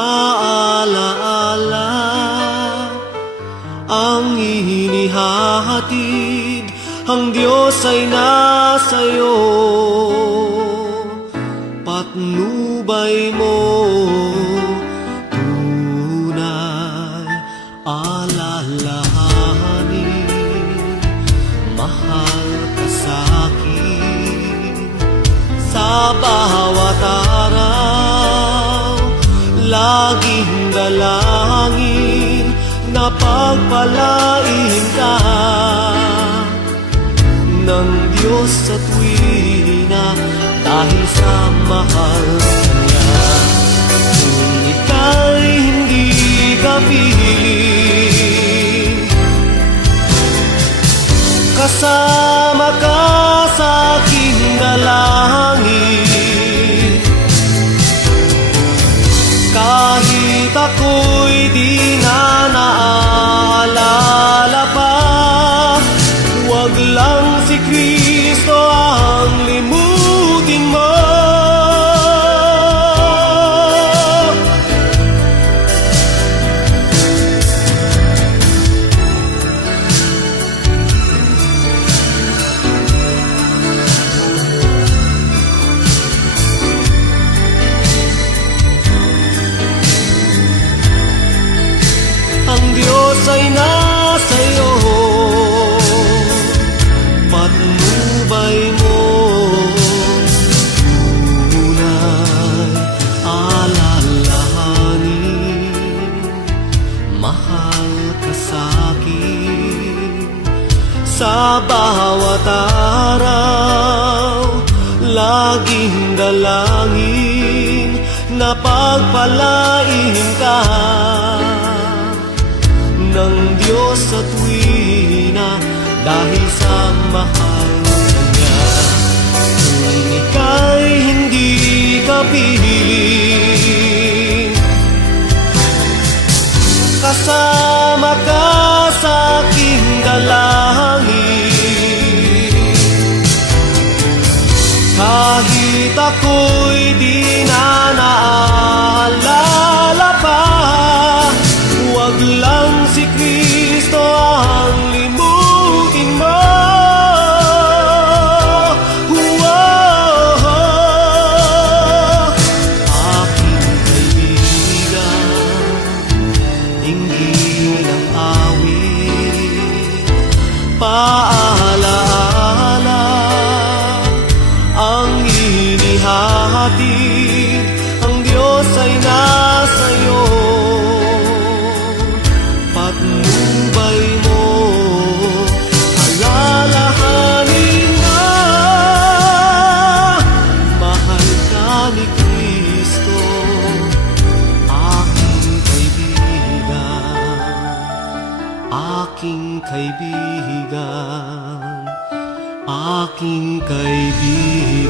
paalaala ang inihahatid, ang Diyos ay nasa'yo. Patnubay mo tunay alalahanin, mahal ka sa'kin sa bawat araw. Laging dalangin na pagpalain ka ng Diyos sa tuwina dahil sa mahal niya. Kung ika'y hindi ka piling, kasama ka sa aking dalangin. Kahit ako'y di na naalala pa, huwag lang si Kristo ang limutin mo. Ang Diyos ay nasa'yo, patnubay mo tunay alalahanin, mahal ka sa'kin sa bawat araw. Laging dalangin na pagpalain ka ng Diyos sa tuwina dahil sa mahal niya. Kung ika'y hindi ka piling, kasama ka sa aking dalangin. Kahit ako'y di na naalala pa, huwag lang si Kristo ang limutin mo. Aking kaibigan, dinggin ang awit, paalaala ang inihahatid, ang Diyos ay nasa'yo. Patnubay mo alalahanin na mahal ka ni Kristo, aking kaibigan, aking kaibigan, aking kaibigan.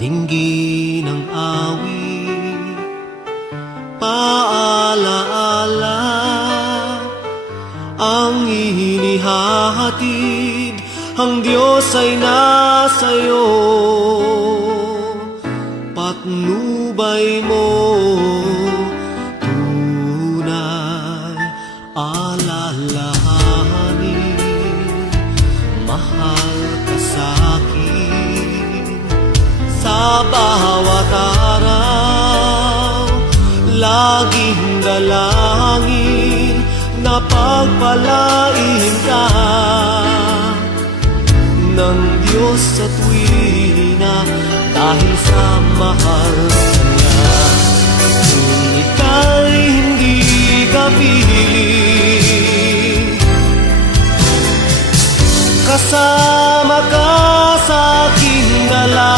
Dinggin ang awit, paalaala ang inihahatid, ang Diyos ay nasa'yo. Patnubay mo tunay alalahanin, mahal ka sa'kin sa bawat araw. Laging dalangin na pagpalain ka ng Diyos sa tuwina dahil sa mahal niya. Kung ika'y hindi ka piling, kasama ka sa aking dalangin.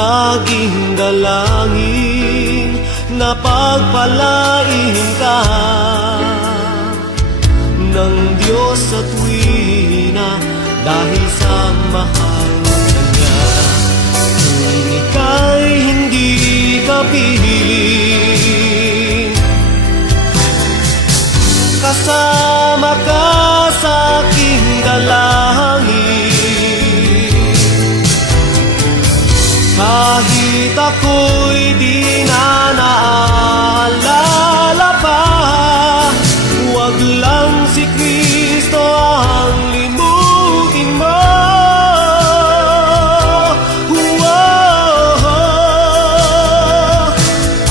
laging dalangin na pagpalain ka ng Diyos sa tuwina dahil sa mahal niya. Kung ika'y hindi ka pihiling, kasama ka sa aking dalangin. Kahit ako'y di na naalala pa, huwag lang si Kristo ang limutin mo.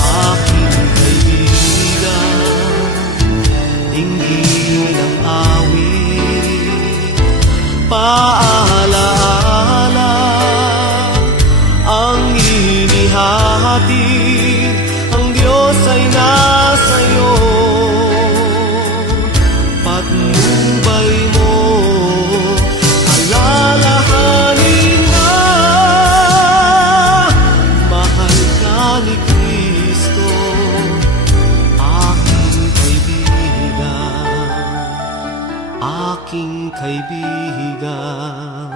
Aking kaibigan, dinggin ang awit, paalaala ang inihahatid, ang Diyos ay nasa'yo. Patnubay mo, alalahanin na mahal ka ni Kristo, aking kaibigan, aking kaibigan,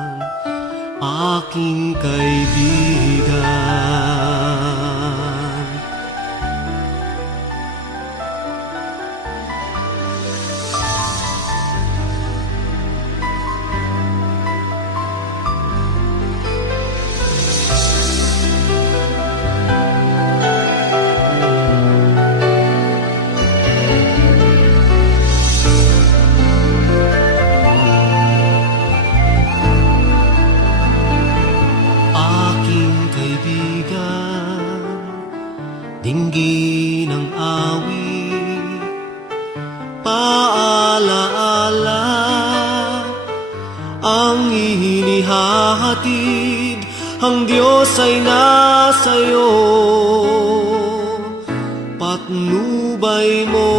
aking kaibigan. Dinggin ang awit, paalaala ang inihahatid, ang Diyos ay nasa'yo. Patnubay mo,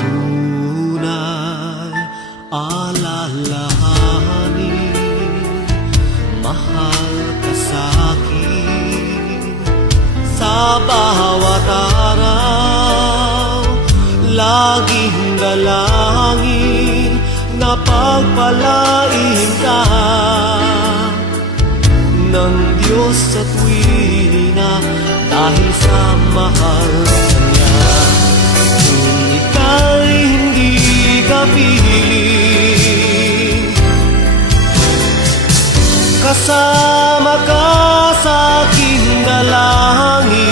tunay alalahanin, mahal ka sa'kin. Sa bawat araw, laging dalangin na pagpalain ka ng Diyos sa tuwina dahil sa mahal niya. Kung ika'y hindi ka pihiling, kasama ka sa aking dalangin.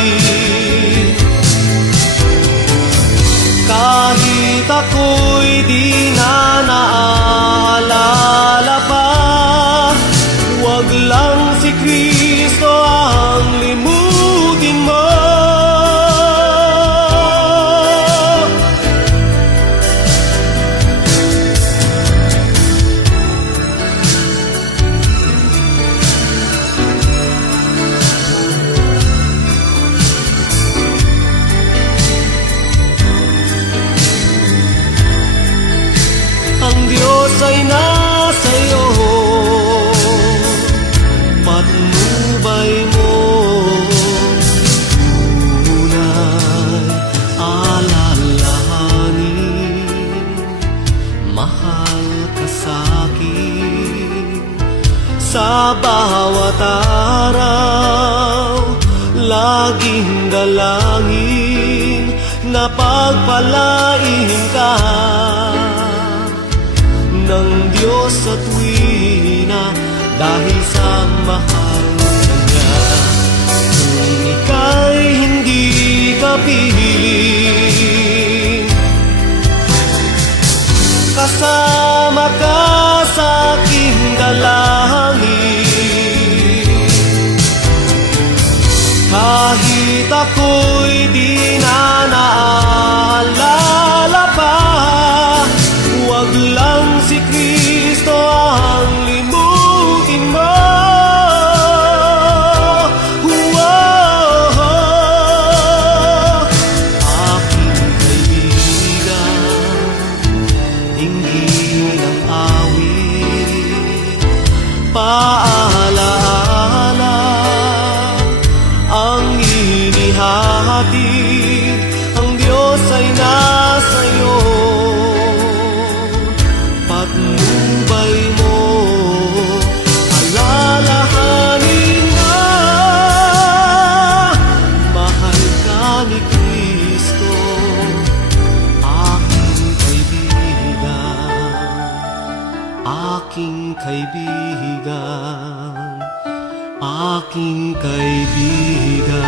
Kahit ako'y di na naalala pa, huwag lang si Kristo ang limutin mo. Ang Diyos ay nasa'yo, patnubay mo, tunay alalahanin, mahal ka sa'kin. Sa bawat araw, laging dalangin na pagpalain ka ng Diyos sa tuwina dahil sa mahal niya. Kung ika'y hindi ka pihiling, kasama ka sa aking dalangin. Kahit ako'y di na naalala pa, huwag lang si Kristo ang limutin mo. Aking kaibigan, dinggin ang awit, paalaala aking kaibigan.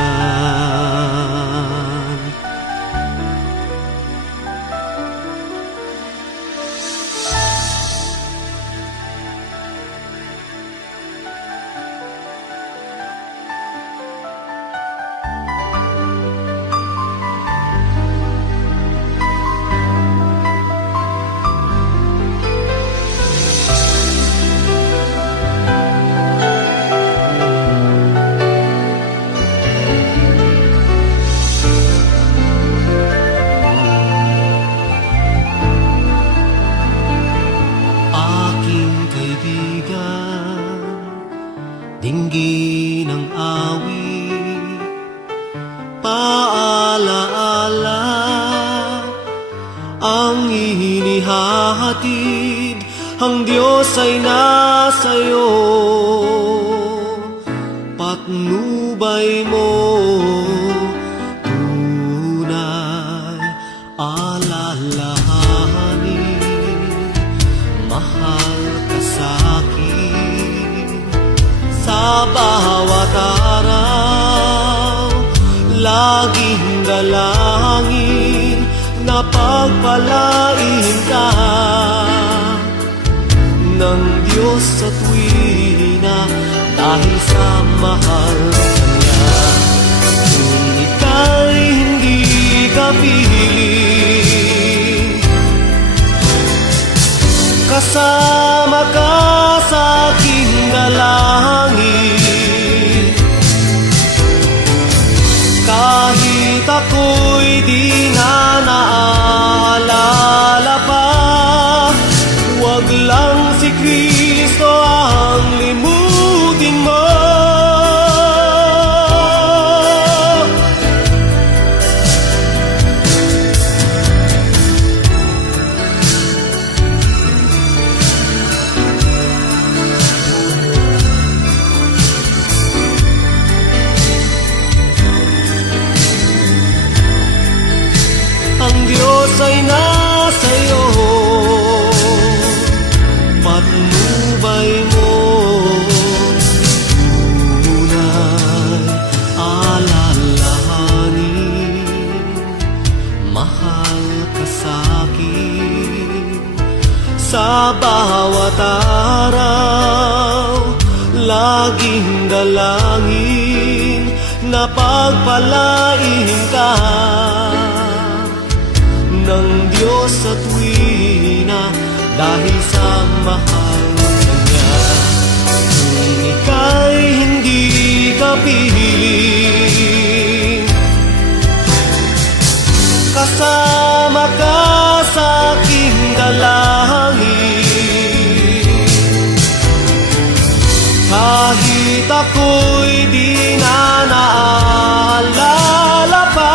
Dinggin ang awit, paalaala ang inihahatid, ang Diyos ay nasa'yo, patnubay mo tunay alalahanin, mahal ka sa'kin. Sa bawat araw, laging dalangin na pagpalain ka ng Diyos sa tuwina dahil sa mahal Kanya. Kung ika'y hindi kapiling, kasama ka sa aking dalangin. Kahit ako'y di na naalala pa, huwag lang si Kristo ang limutin mo. Ang Diyos ay nasa'yo, patnubay mo tunay alalahanin, mahal ka sa'kin. Sa bawat araw, laging dalangin na pagpalain ka ng Diyos sa tuwina dahil sa mahal Kanya. Kung ika'y hindi kapiling, kasama ka sa aking dalangin. Kahit ako'y di na naalala pa,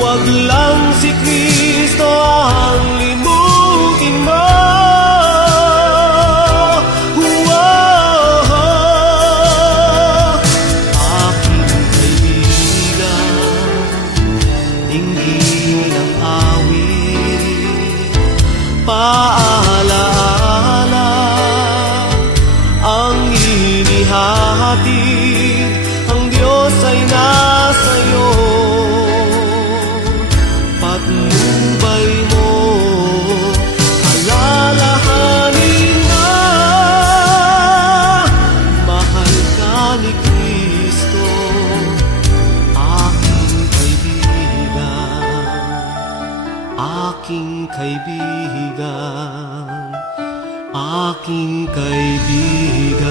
huwag lang si Kristo ang limutin mo. Aking kaibigan, dinggin ang awit, paalaala ang inihahatid, ang Diyos ay nasa'yo, patnubay mo alalahanin na mahal ka ni Kristo, aking kaibigan, aking kaibigan, aking kaibigan.